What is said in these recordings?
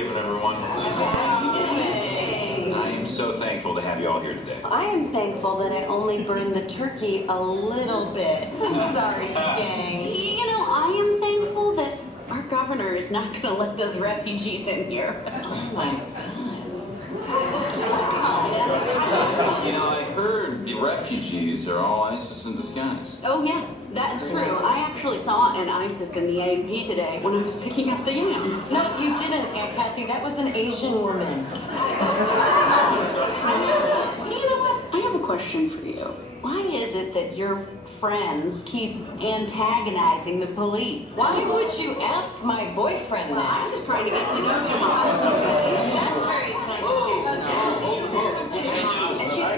Thanksgiving, everyone. I am so thankful to have you all here today. I am thankful that I only burned the turkey a little bit. I'm sorry, gang. You know, I am thankful that our governor is not going to let those refugees in here. Oh my You know, I heard the refugees are all ISIS in disguise. Oh, yeah, that's true. I actually saw an ISIS in the A&P today when I was picking up the yams. No, you didn't, Aunt Kathy. That was an Asian woman. You know what? I have a question for you. Why is it that your friends keep antagonizing the police? Why would you ask my boyfriend Well, that? I'm just trying to get to know Jamal. That's very constitutional.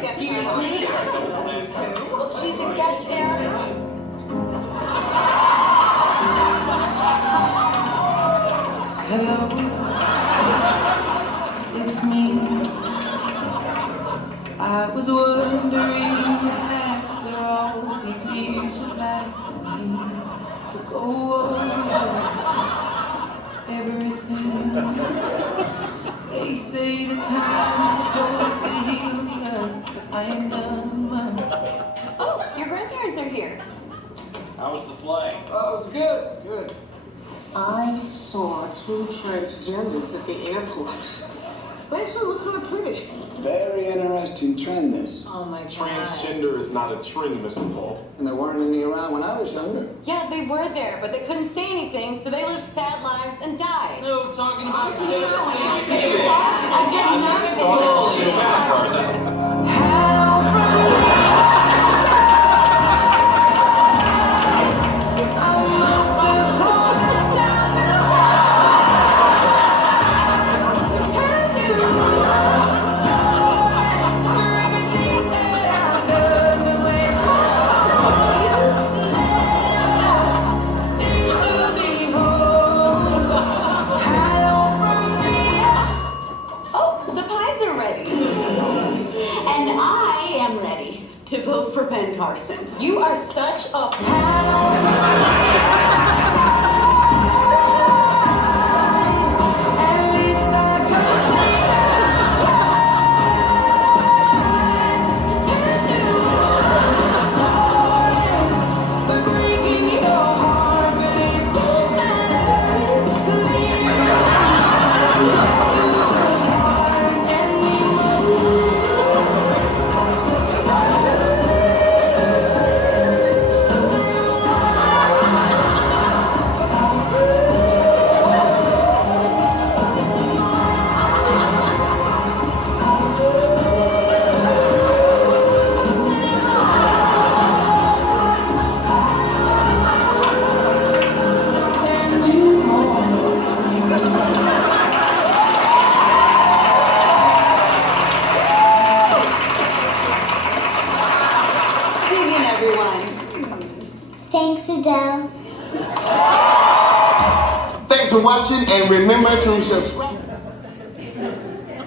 Excuse me? Well, she's a guest here. Hello, it's me. I was wondering if after all these years you'd like me to go over everything. They say the time's supposed to heal me up, but I ain't done. Oh, your grandparents are here. How was the flight? Oh, it was good. I saw two transgenders at the airport. They still look kind of pretty. Very interesting trend, this. Oh my god. Transgender is not a trend, Mr. Paul. And there weren't any around when I was younger. Yeah, they were there, but they couldn't say anything, so they lived sad lives and died. No, talking about Oh, the pies are ready. And I am ready to vote for Ben Carson. You are such a dig in, everyone. Thanks, Adele. Thanks for watching, and remember to subscribe.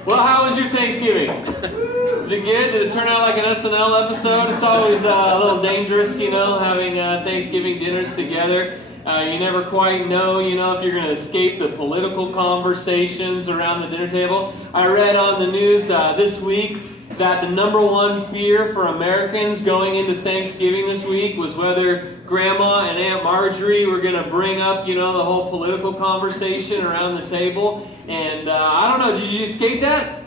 Well, how was your Thanksgiving? Was it good? Did it turn out like an SNL episode? It's always a little dangerous, having Thanksgiving dinners together. You never quite know, if you're going to escape the political conversations around the dinner table. I read on the news this week that the number one fear for Americans going into Thanksgiving this week was whether Grandma and Aunt Marjorie were going to bring up, the whole political conversation around the table. And I don't know, did you escape that?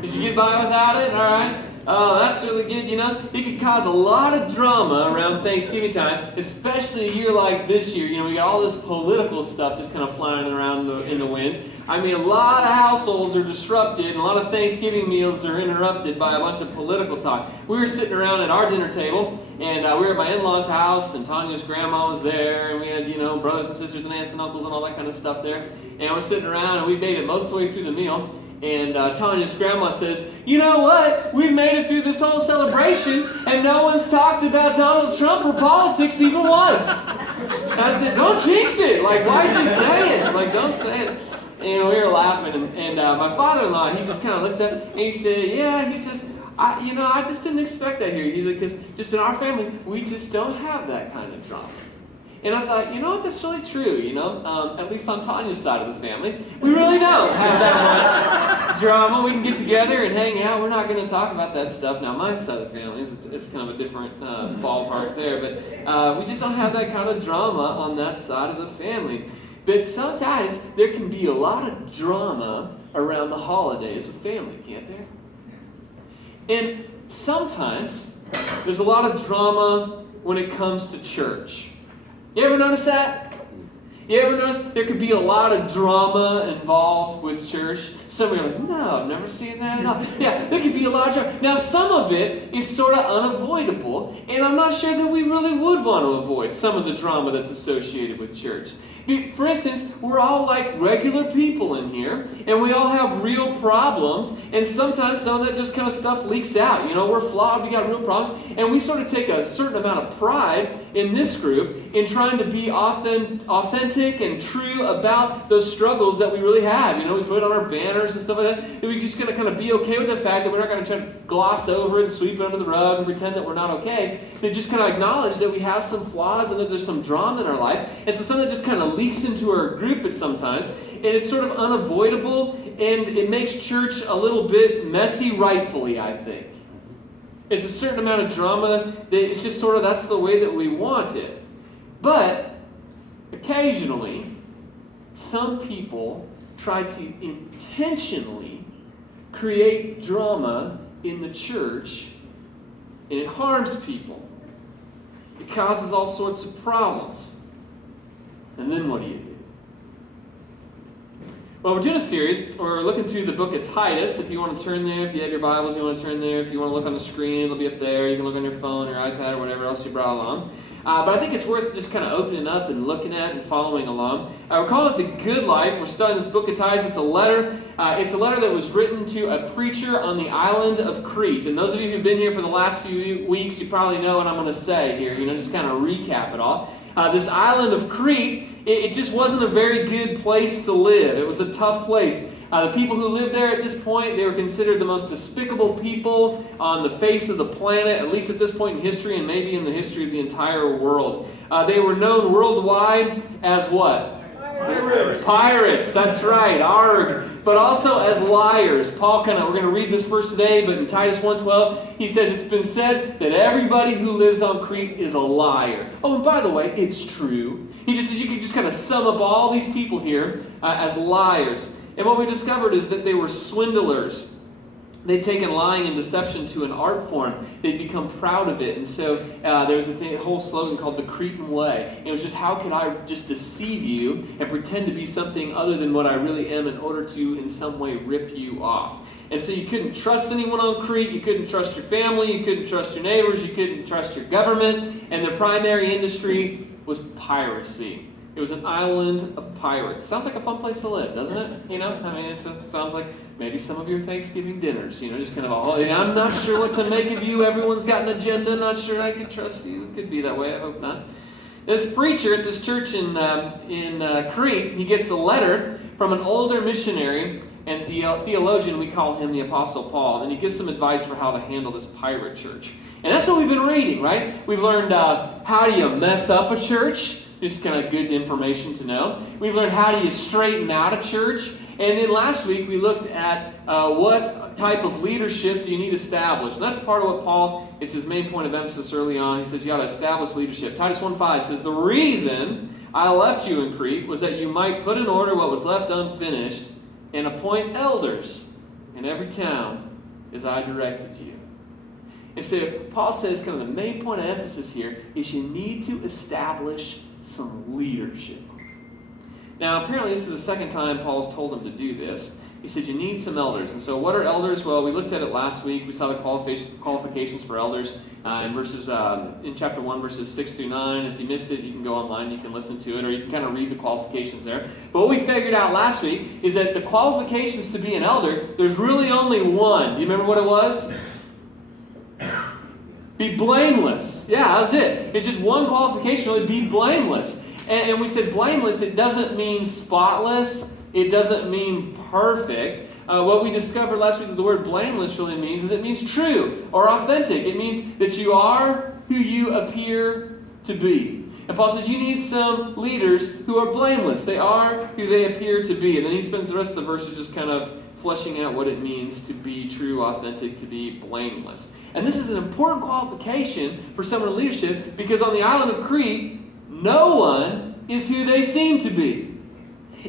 Did you get by without it? All right. Oh, that's really good. It could cause a lot of drama around Thanksgiving time, especially a year like this year. We got all this political stuff just kind of flying around in the wind. I mean, a lot of households are disrupted, and a lot of Thanksgiving meals are interrupted by a bunch of political talk. We were sitting around at our dinner table, and we were at my in-laws' house, and Tanya's grandma was there, and we had, brothers and sisters and aunts and uncles and all that kind of stuff there. And we're sitting around, and we made it most of the way through the meal. And Tanya's grandma says, "You know what? We've made it through this whole celebration, and no one's talked about Donald Trump or politics even once." And I said, "Don't jinx it. Why did you say it? Don't say it." And we were laughing, and my father-in-law, he just kind of looked up, and he said, "Yeah," he says, I just didn't expect that here." He's like, "Because just in our family, we just don't have that kind of drama." And I thought, you know what, that's really true, at least on Tanya's side of the family. We really don't have that much drama. We can get together and hang out. We're not going to talk about that stuff. Now, my side of the family, it's kind of a different ballpark there, but we just don't have that kind of drama on that side of the family. But sometimes there can be a lot of drama around the holidays with family, can't there? And sometimes there's a lot of drama when it comes to church. You ever notice that? You ever notice there could be a lot of drama involved with church? Some are like, no, I've never seen that at all. Yeah, there could be a lot of drama. Now, some of it is sort of unavoidable, and I'm not sure that we really would want to avoid some of the drama that's associated with church. For instance, we're all like regular people in here, and we all have real problems, and sometimes some of that just kind of stuff leaks out. We're flawed, we got real problems, and we sort of take a certain amount of pride in this group in trying to be authentic and true about those struggles that we really have. We put it on our banners and stuff like that, and we're just going to kind of be okay with the fact that we're not going to try to gloss over it and sweep it under the rug and pretend that we're not okay. And just kind of acknowledge that we have some flaws and that there's some drama in our life, and so something that just kind of leaks into our group at sometimes, and it's sort of unavoidable, and it makes church a little bit messy, rightfully, I think. It's a certain amount of drama that it's just sort of that's the way that we want it. But occasionally, some people try to intentionally create drama in the church, and it harms people. It causes all sorts of problems. And then what do you do? Well, we're doing a series. We're looking through the book of Titus. If you want to turn there, if you have your Bibles, you want to turn there. If you want to look on the screen, it'll be up there. You can look on your phone or iPad or whatever else you brought along. But I think it's worth just kind of opening up and looking at and following along. We're calling it The Good Life. We're studying this book of Titus. It's a letter. It's a letter that was written to a preacher on the island of Crete. And those of you who've been here for the last few weeks, you probably know what I'm going to say here. Just kind of recap it all. This island of Crete, it just wasn't a very good place to live. It was a tough place. The people who lived there at this point, they were considered the most despicable people on the face of the planet, at least at this point in history and maybe in the history of the entire world. They were known worldwide as what? Pirates, that's right, arg. But also as liars. Paul we're going to read this verse today, but in Titus 1:12, he says it's been said that everybody who lives on Crete is a liar. Oh, and by the way, it's true. He just says you can just kind of sum up all these people here as liars. And what we discovered is that they were swindlers. They'd taken lying and deception to an art form. They'd become proud of it. And so there was a whole slogan called the Cretan Way. And it was just, how can I just deceive you and pretend to be something other than what I really am in order to, in some way, rip you off. And so you couldn't trust anyone on Crete. You couldn't trust your family. You couldn't trust your neighbors. You couldn't trust your government. And their primary industry was piracy. It was an island of pirates. Sounds like a fun place to live, doesn't it? It sounds like maybe some of your Thanksgiving dinners, just kind of I'm not sure what to make of you. Everyone's got an agenda. Not sure I can trust you. It could be that way. I hope not. This preacher at this church in Crete, he gets a letter from an older missionary and theologian. We call him the Apostle Paul. And he gives some advice for how to handle this pirate church. And that's what we've been reading, right? We've learned how do you mess up a church? Just kind of good information to know. We've learned how do you straighten out a church. And then last week we looked at what type of leadership do you need established. And that's part of what Paul, it's his main point of emphasis early on. He says you got to establish leadership. Titus 1:5 says, the reason I left you in Crete was that you might put in order what was left unfinished and appoint elders in every town as I directed you. And so Paul says kind of the main point of emphasis here is you need to establish some leadership. Now, apparently this is the second time Paul's told them to do this. He said you need some elders. And so what are elders? Well, we looked at it last week. We saw the qualifications for elders in chapter 1, verses 6 through 9. If you missed it, you can go online, you can listen to it, or you can kind of read the qualifications there. But what we figured out last week is that the qualifications to be an elder, there's really only one. Do you remember what it was? Be blameless. Yeah, that's it. It's just one qualification, really, be blameless. And we said blameless, it doesn't mean spotless. It doesn't mean perfect. What we discovered last week that the word blameless really means is it means true or authentic. It means that you are who you appear to be. And Paul says you need some leaders who are blameless. They are who they appear to be. And then he spends the rest of the verses just kind of fleshing out what it means to be true, authentic, to be blameless. And this is an important qualification for someone in leadership because on the island of Crete, no one is who they seem to be.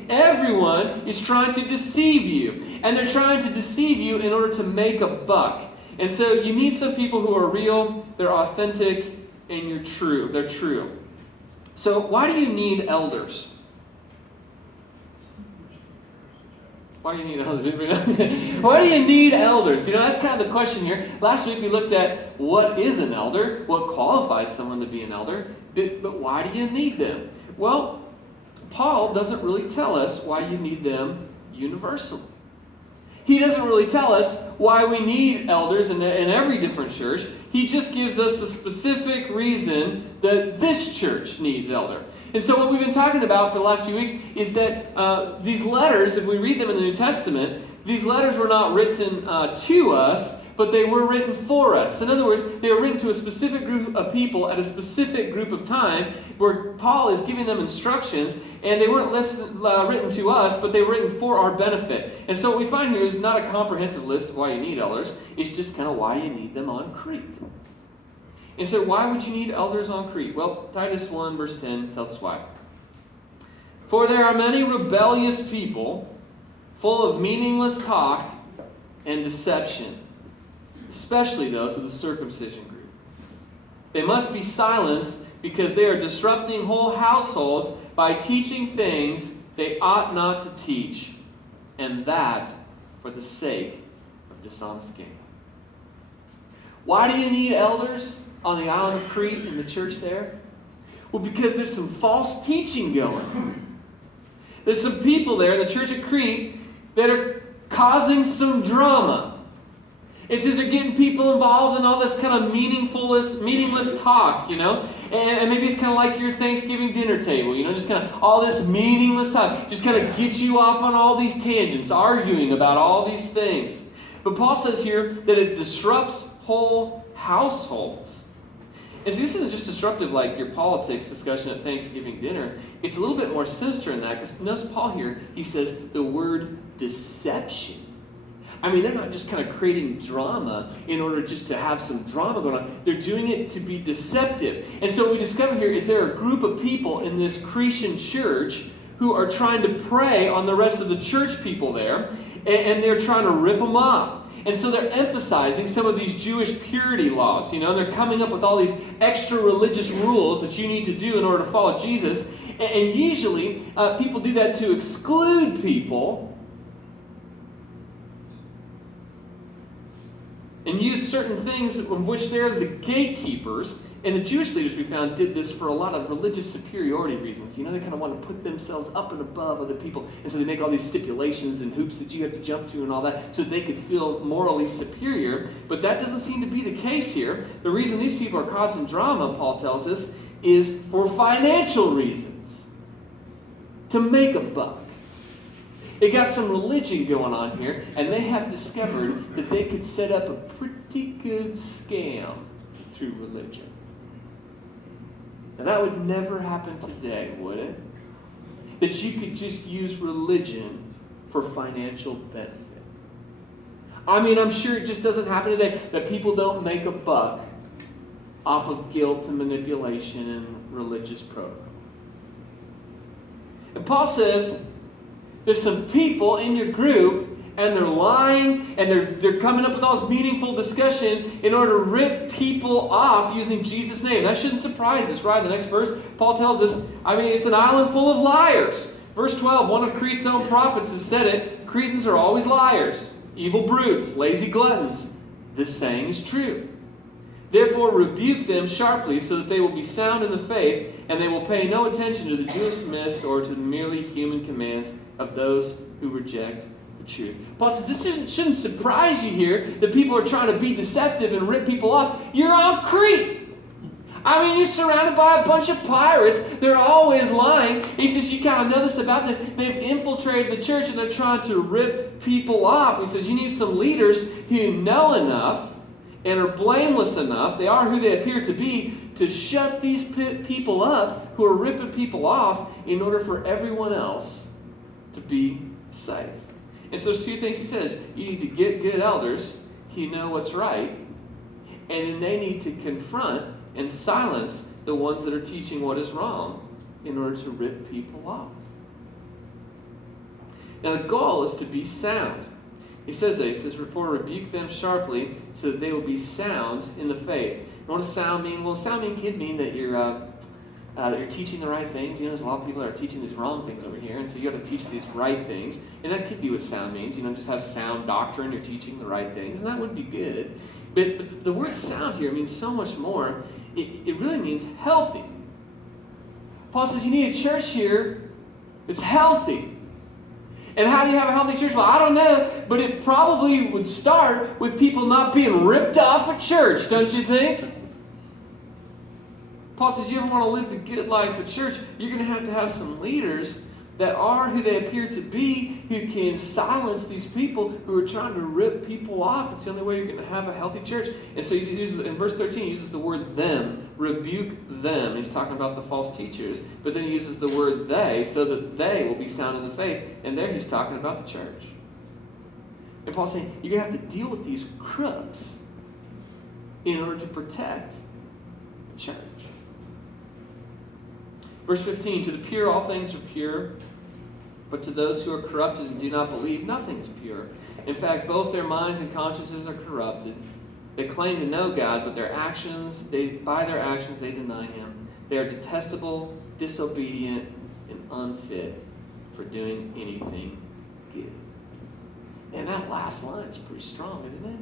Everyone is trying to deceive you. And they're trying to deceive you in order to make a buck. And so you need some people who are real, they're authentic, and you're true. They're true. So why do you need elders? Why do you need elders? Why do you need elders? You know, that's kind of the question here. Last week we looked at what is an elder, what qualifies someone to be an elder, but why do you need them? Well, Paul doesn't really tell us why you need them universally. He doesn't really tell us why we need elders in every different church. He just gives us the specific reason that this church needs elder. And so what we've been talking about for the last few weeks is that these letters, if we read them in the New Testament, these letters were not written to us, but they were written for us. In other words, they were written to a specific group of people at a specific group of time where Paul is giving them instructions, and they weren't written to us, but they were written for our benefit. And so what we find here is not a comprehensive list of why you need elders. It's just kind of why you need them on Crete. And so why would you need elders on Crete? Well, Titus 1 verse 10 tells us why. For there are many rebellious people, full of meaningless talk and deception, especially those of the circumcision group. They must be silenced because they are disrupting whole households by teaching things they ought not to teach, and that for the sake of dishonest gain. Why do you need elders on the island of Crete in the church there? Well, because there's some false teaching going on. There's some people there in the church of Crete that are causing some drama. It says they're getting people involved in all this kind of meaningless talk, you know? And maybe it's kind of like your Thanksgiving dinner table, you know? Just kind of all this meaningless talk. Just kind of get you off on all these tangents, arguing about all these things. But Paul says here that it disrupts whole households. And see, this isn't just disruptive like your politics discussion at Thanksgiving dinner. It's a little bit more sinister in that, because notice Paul here, he says the word deception. I mean, they're not just kind of creating drama in order just to have some drama going on. They're doing it to be deceptive. And so what we discover here is there are a group of people in this Cretan church who are trying to prey on the rest of the church people there, and they're trying to rip them off. And so they're emphasizing some of these Jewish purity laws. You know, they're coming up with all these extra religious rules that you need to do in order to follow Jesus. And usually, people do that to exclude people and use certain things of which they're the gatekeepers. And the Jewish leaders we found did this for a lot of religious superiority reasons. You know, they kind of want to put themselves up and above other people. And so they make all these stipulations and hoops that you have to jump through and all that so that they could feel morally superior. But that doesn't seem to be the case here. The reason these people are causing drama, Paul tells us, is for financial reasons. To make a buck. They got some religion going on here, and they have discovered that they could set up a pretty good scam through religion. Now, that would never happen today, would it? That you could just use religion for financial benefit. I mean, I'm sure it just doesn't happen today that people don't make a buck off of guilt and manipulation and religious protocol. And Paul says, there's some people in your group, and they're lying, and they're coming up with all this meaningful discussion in order to rip people off using Jesus' name. That shouldn't surprise us, right? The next verse, Paul tells us, I mean, it's an island full of liars. Verse 12, one of Crete's own prophets has said it, Cretans are always liars, evil brutes, lazy gluttons. This saying is true. Therefore, rebuke them sharply so that they will be sound in the faith, and they will pay no attention to the Jewish myths or to the merely human commands of those who reject the truth. Paul says this shouldn't surprise you here that people are trying to be deceptive and rip people off. You're on Crete. I mean, you're surrounded by a bunch of pirates. They're always lying. He says you kind of know this about them. They've infiltrated the church and they're trying to rip people off. He says you need some leaders who know enough and are blameless enough, they are who they appear to be to shut these people up who are ripping people off in order for everyone else to be safe. And so there's two things he says. You need to get good elders who know what's right, and then they need to confront and silence the ones that are teaching what is wrong in order to rip people off. Now the goal is to be sound. He says, "Therefore rebuke them sharply, so that they will be sound in the faith." And what does sound mean? Well, sound could mean that you're teaching the right things. You know, there's a lot of people that are teaching these wrong things over here, and so you got to teach these right things. And that could be what sound means. You know, just have sound doctrine. You're teaching the right things, and that would be good. But the word sound here means so much more. It really means healthy. Paul says you need a church here that's healthy. And how do you have a healthy church? Well, I don't know, but it probably would start with people not being ripped off at church, don't you think? Paul says you ever want to live the good life at church, you're going to have some leaders that are who they appear to be, who can silence these people who are trying to rip people off. It's the only way you're going to have a healthy church. And so he uses, in verse 13, he uses the word them, rebuke them. He's talking about the false teachers. But then he uses the word they, so that they will be sound in the faith. And there he's talking about the church. And Paul's saying, you're going to have to deal with these crooks in order to protect the church. Verse 15, to the pure all things are pure, but to those who are corrupted and do not believe, nothing is pure. In fact, both their minds and consciences are corrupted. They claim to know God, but by their actions, they deny Him. They are detestable, disobedient, and unfit for doing anything good. And that last line is pretty strong, isn't it?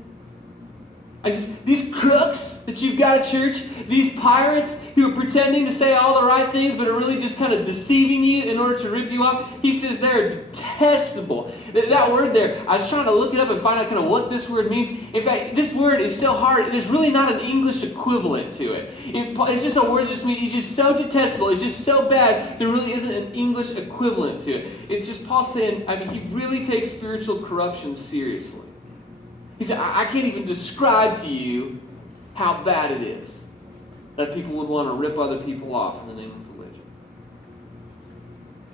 These crooks that you've got at church, these pirates who are pretending to say all the right things but are really just kind of deceiving you in order to rip you off, he says they're detestable. That word there, I was trying to look it up and find out kind of what this word means. In fact, this word is so hard, there's really not an English equivalent to it. It's just a word that just means it's just so detestable, it's just so bad, there really isn't an English equivalent to it. It's just Paul saying, he really takes spiritual corruption seriously. He said, I can't even describe to you how bad it is that people would want to rip other people off in the name of religion.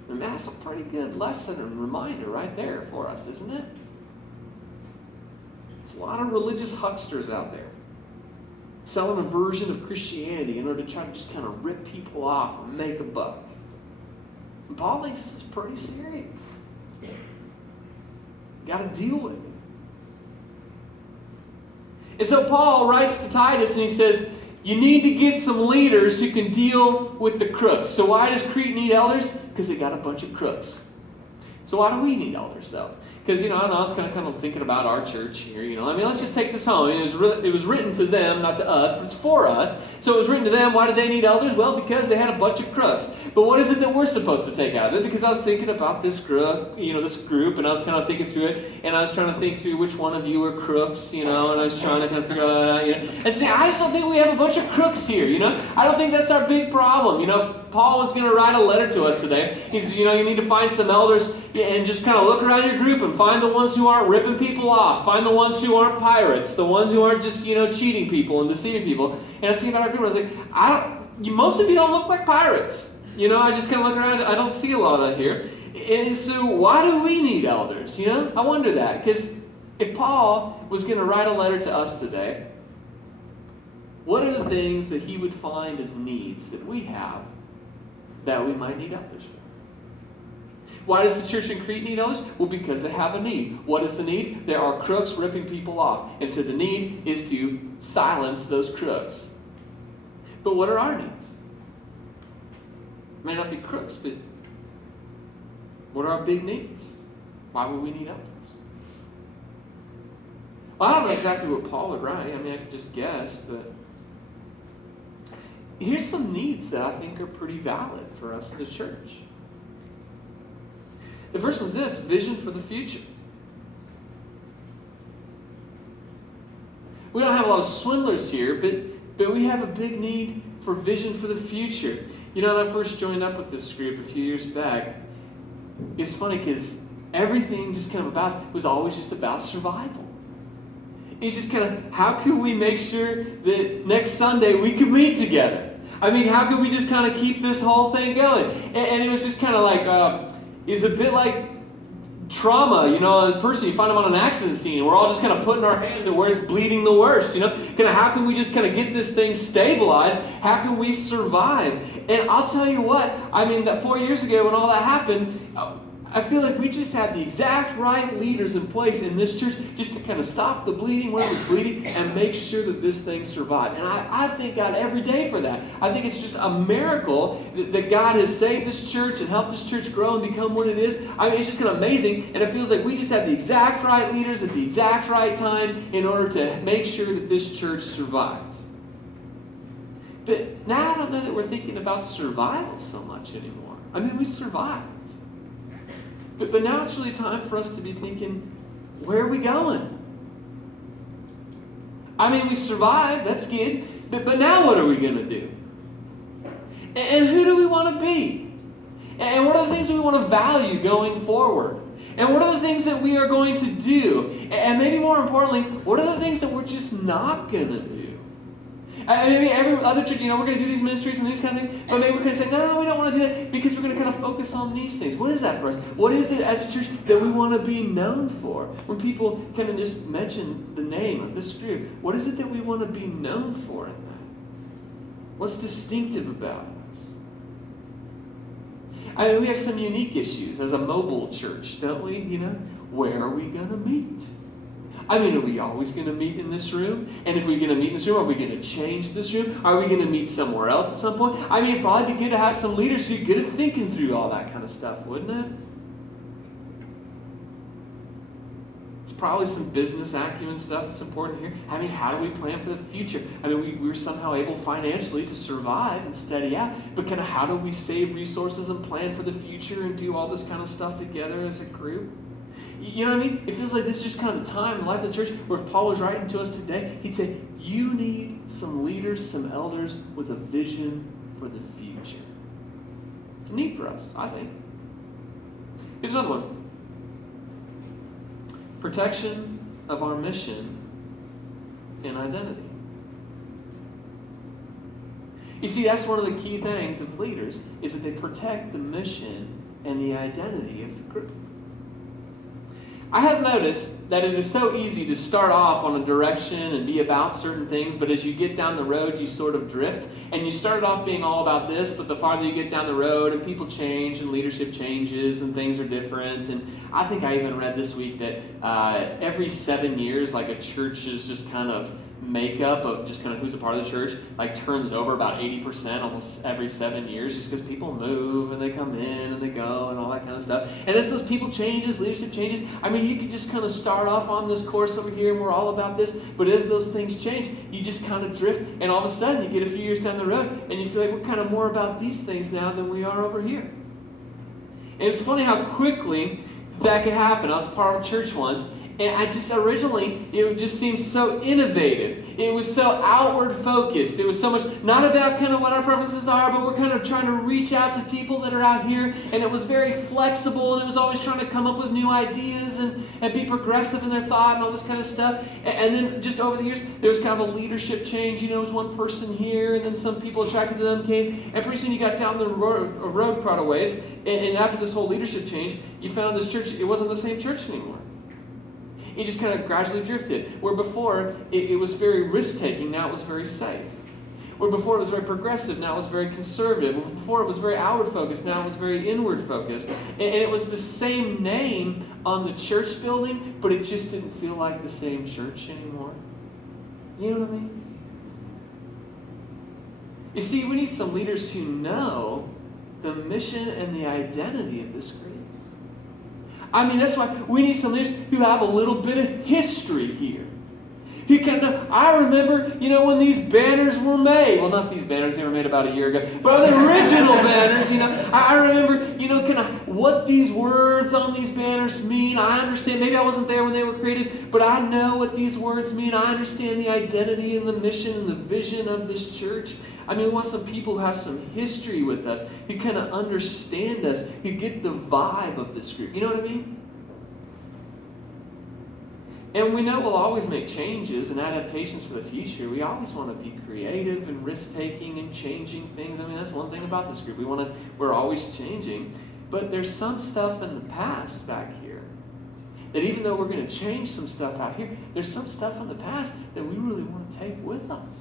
And that's a pretty good lesson and reminder right there for us, isn't it? There's a lot of religious hucksters out there selling a version of Christianity in order to try to just kind of rip people off and make a buck. And Paul thinks this is pretty serious. You got to deal with it. And so Paul writes to Titus and he says, you need to get some leaders who can deal with the crooks. So why does Crete need elders? Because they got a bunch of crooks. So why do we need elders though? Because, I was kind of thinking about our church here, let's just take this home. It was written to them, not to us, but it's for us. So it was written to them. Why did they need elders? Well, because they had a bunch of crooks. But what is it that we're supposed to take out of it? Because I was thinking about this crook, this group, and I was kind of thinking through it, and I was trying to think through which one of you were crooks, and I was trying to kind of figure out, and say, I just don't think we have a bunch of crooks here, I don't think that's our big problem. If Paul was going to write a letter to us today, he says, you need to find some elders and just kind of look around your group and find the ones who aren't ripping people off, find the ones who aren't pirates, the ones who aren't just, cheating people and deceiving people. And I was thinking about our group, and I was like, most of you don't look like pirates. I just kind of look around, I don't see a lot of that here. And so why do we need elders? I wonder that. Because if Paul was going to write a letter to us today, what are the things that he would find as needs that we have that we might need elders for? Why does the church in Crete need elders? Well, because they have a need. What is the need? There are crooks ripping people off. And so the need is to silence those crooks. But what are our needs? May not be crooks, but what are our big needs? Why would we need elders? Well, I don't know exactly what Paul would write. I could just guess, but here's some needs that I think are pretty valid for us as a church. The first one is this: vision for the future. We don't have a lot of swindlers here, but we have a big need for vision for the future. When I first joined up with this group a few years back, it's funny because everything just kind of was always just about survival. It's just kind of, how can we make sure that next Sunday we can meet together? I mean, how could we just kind of keep this whole thing going? And it was just kind of like, it's a bit like trauma, you know, the person, you find them on an accident scene, and we're all just kind of putting our hands at where it's bleeding the worst, you know? Kind of how can we just kind of get this thing stabilized? How can we survive? And I'll tell you what, I mean, that 4 years ago when all that happened, I feel like we just had the exact right leaders in place in this church just to kind of stop the bleeding where it was bleeding and make sure that this thing survived. And I thank God every day for that. I think it's just a miracle that God has saved this church and helped this church grow and become what it is. I mean, it's just kind of amazing. And it feels like we just had the exact right leaders at the exact right time in order to make sure that this church survives. But now I don't know that we're thinking about survival so much anymore. I mean, we survived. But now it's really time for us to be thinking, where are we going? I mean, we survived, that's good, but now what are we going to do? And who do we want to be? And what are the things that we want to value going forward? And what are the things that we are going to do? And maybe more importantly, what are the things that we're just not going to do? Maybe every other church, you know, we're going to do these ministries and these kind of things, but maybe we're going to say, no, we don't want to do that because we're going to kind of focus on these things. What is that for us? What is it as a church that we want to be known for? When people kind of just mention the name of this group, what is it that we want to be known for in that? What's distinctive about us? I mean, we have some unique issues as a mobile church, don't we? You know, where are we going to meet? I mean, are we always going to meet in this room? And if we're going to meet in this room, are we going to change this room? Are we going to meet somewhere else at some point? I mean, it'd probably be good to have some leaders who are good at thinking through all that kind of stuff, wouldn't it? It's probably some business acumen stuff that's important here. I mean, how do we plan for the future? I mean, we were somehow able financially to survive and steady out, but kind of how do we save resources and plan for the future and do all this kind of stuff together as a group? You know what I mean? It feels like this is just kind of the time in the life of the church where if Paul was writing to us today, he'd say, you need some leaders, some elders with a vision for the future. It's a need for us, I think. Here's another one. Protection of our mission and identity. You see, that's one of the key things of leaders is that they protect the mission and the identity of the group. I have noticed that it is so easy to start off on a direction and be about certain things, but as you get down the road, you sort of drift. And you started off being all about this, but the farther you get down the road, and people change, and leadership changes, and things are different. And I think I even read this week that every 7 years, like a church is just kind of makeup of just kind of who's a part of the church, like turns over about 80% almost every 7 years, just because people move and they come in and they go and all that kind of stuff. And as those people changes, leadership changes, I mean, you could just kind of start off on this course over here and we're all about this, but as those things change, you just kind of drift, and all of a sudden you get a few years down the road and you feel like we're kind of more about these things now than we are over here. And it's funny how quickly that could happen. I was part of a church once, and I just originally, it just seemed so innovative. It was so outward focused. It was so much not about kind of what our preferences are, but we're kind of trying to reach out to people that are out here. And it was very flexible, and it was always trying to come up with new ideas and be progressive in their thought and all this kind of stuff. And then just over the years, there was kind of a leadership change. You know, it was one person here, and then some people attracted to them came. And pretty soon you got down the road quite a ways. And after this whole leadership change, you found this church, it wasn't the same church anymore. It just kind of gradually drifted. Where before, it was very risk-taking, now it was very safe. Where before it was very progressive, now it was very conservative. Where before it was very outward-focused, now it was very inward-focused. And it was the same name on the church building, but it just didn't feel like the same church anymore. You know what I mean? You see, we need some leaders who know the mission and the identity of this group. I mean, that's why we need some leaders who have a little bit of history here. Who kind of, I remember, you know, when these banners were made. Well, not these banners, they were made about a year ago. But the original banners, you know, I remember, you know, kind of what these words on these banners mean. I understand, maybe I wasn't there when they were created, but I know what these words mean. I understand the identity and the mission and the vision of this church. I mean, we want some people who have some history with us, who kind of understand us, who get the vibe of this group. You know what I mean? And we know we'll always make changes and adaptations for the future. We always want to be creative and risk-taking and changing things. I mean, that's one thing about this group. We're always changing. But there's some stuff in the past back here that even though we're going to change some stuff out here, there's some stuff in the past that we really want to take with us.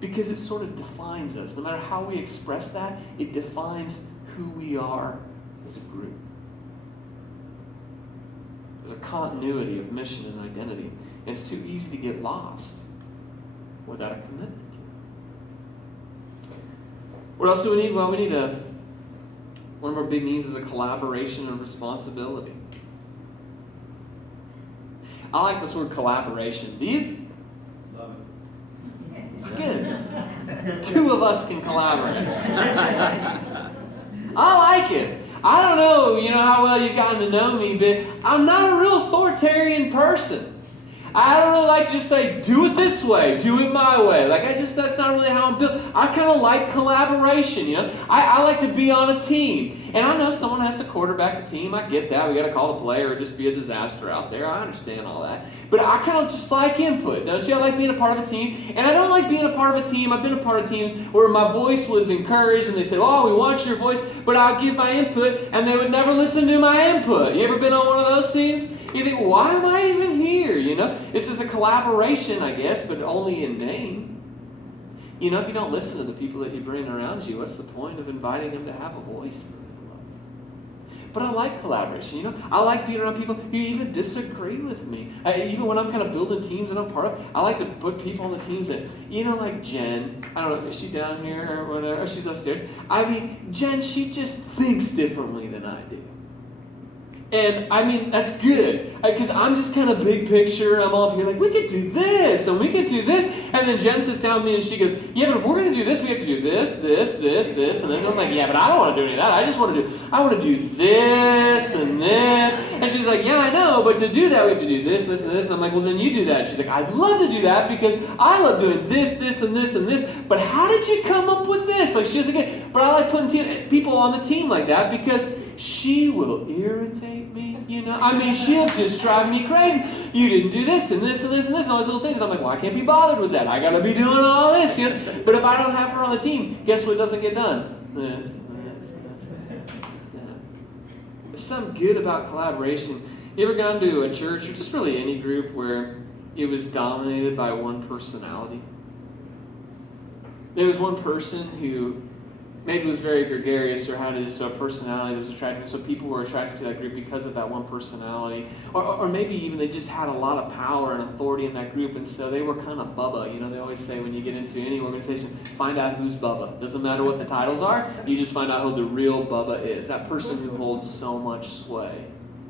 Because it sort of defines us. No matter how we express that, it defines who we are as a group. There's a continuity of mission and identity. And it's too easy to get lost without a commitment. What else do we need? Well, we need one of our big needs is a collaboration and responsibility. I like this word collaboration. Do you? Love it. Good. Two of us can collaborate. I like it. I don't know, how well you've gotten to know me, but I'm not a real authoritarian person. I don't really like to just say, do it this way, do it my way. That's not really how I'm built. I kind of like collaboration, I like to be on a team. And I know someone has to quarterback the team. I get that. We got to call the play or just be a disaster out there. I understand all that. But I kind of just like input, don't you? I like being a part of a team. And I don't like being a part of a team. I've been a part of teams where my voice was encouraged and they said, oh, we want your voice, but I'll give my input, and they would never listen to my input. You ever been on one of those teams? You think, why am I even here? This is a collaboration, I guess, but only in name. If you don't listen to the people that you bring around you, what's the point of inviting them to have a voice? But I like collaboration, I like being around people who even disagree with me. Even when I'm kind of building teams that I'm part of, I like to put people on the teams that, like Jen, I don't know, is she down here or whatever, or she's upstairs. Jen, she just thinks differently than I do. And that's good, because I'm just kind of big picture. I'm all up here like, we could do this, and we could do this. And then Jen sits down with me and she goes, yeah, but if we're going to do this, we have to do this, and this. And I'm like, yeah, but I don't want to do any of that. I want to do this and this. And she's like, yeah, I know, but to do that, we have to do this, and this. And I'm like, well, then you do that. And she's like, I'd love to do that because I love doing this, and this. But how did you come up with this? Like, she doesn't get, but I like putting people on the team like that because she will irritate me, she'll just drive me crazy. You didn't do this and this and this and this and all these little things. And I'm like, well, I can't be bothered with that. I got to be doing all this, But if I don't have her on the team, guess what doesn't get done? There's something good about collaboration. You ever gone to a church or just really any group where it was dominated by one personality? There was one person who maybe was very gregarious or had this personality that was attractive. So people were attracted to that group because of that one personality. Or maybe even they just had a lot of power and authority in that group, and so they were kind of Bubba. They always say when you get into any organization, find out who's Bubba. Doesn't matter what the titles are, you just find out who the real Bubba is. That person who holds so much sway.